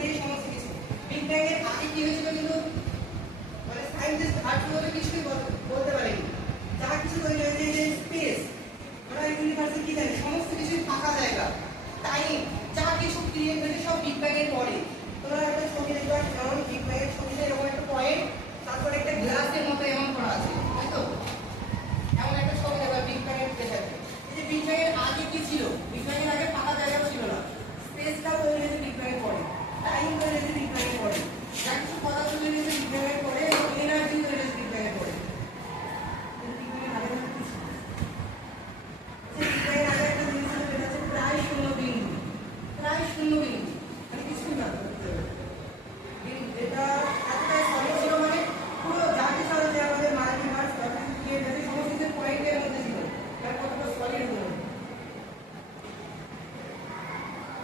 দিয়ে সমস্ত কিছু বিগ ব্যাং এর আগে কি হয়েছিল কিন্তু মানে সায়েন্টিস্ট আর্ট কিছুই বলতে পারেনি। যা কিছু তৈরি হয়েছে যে স্পেস